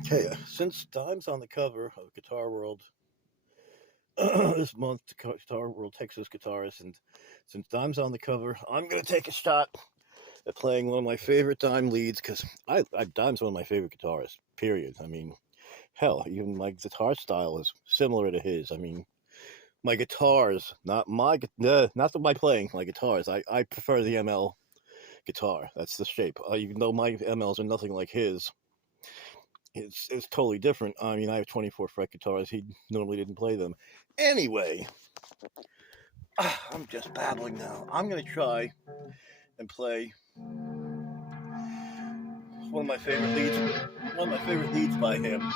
Okay, since Dime's on the cover of Guitar World this month, Guitar World Texas guitarist, and since Dime's on the cover, I'm gonna take a shot at playing one of my favorite Dime leads because Dime's one of my favorite guitarists. Period. I mean, hell, even my guitar style is similar to his. I mean, my guitars, not my my playing, my guitars. I prefer the ML guitar. That's the shape. Even though my MLs are nothing like his. It's totally different. I mean, I have 24 fret guitars. He normally didn't play them. Anyway, I'm just babbling now. I'm gonna try and play one of my favorite leads. One of my favorite leads by him.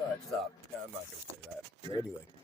All right, stop. No, I'm not gonna play that. But anyway.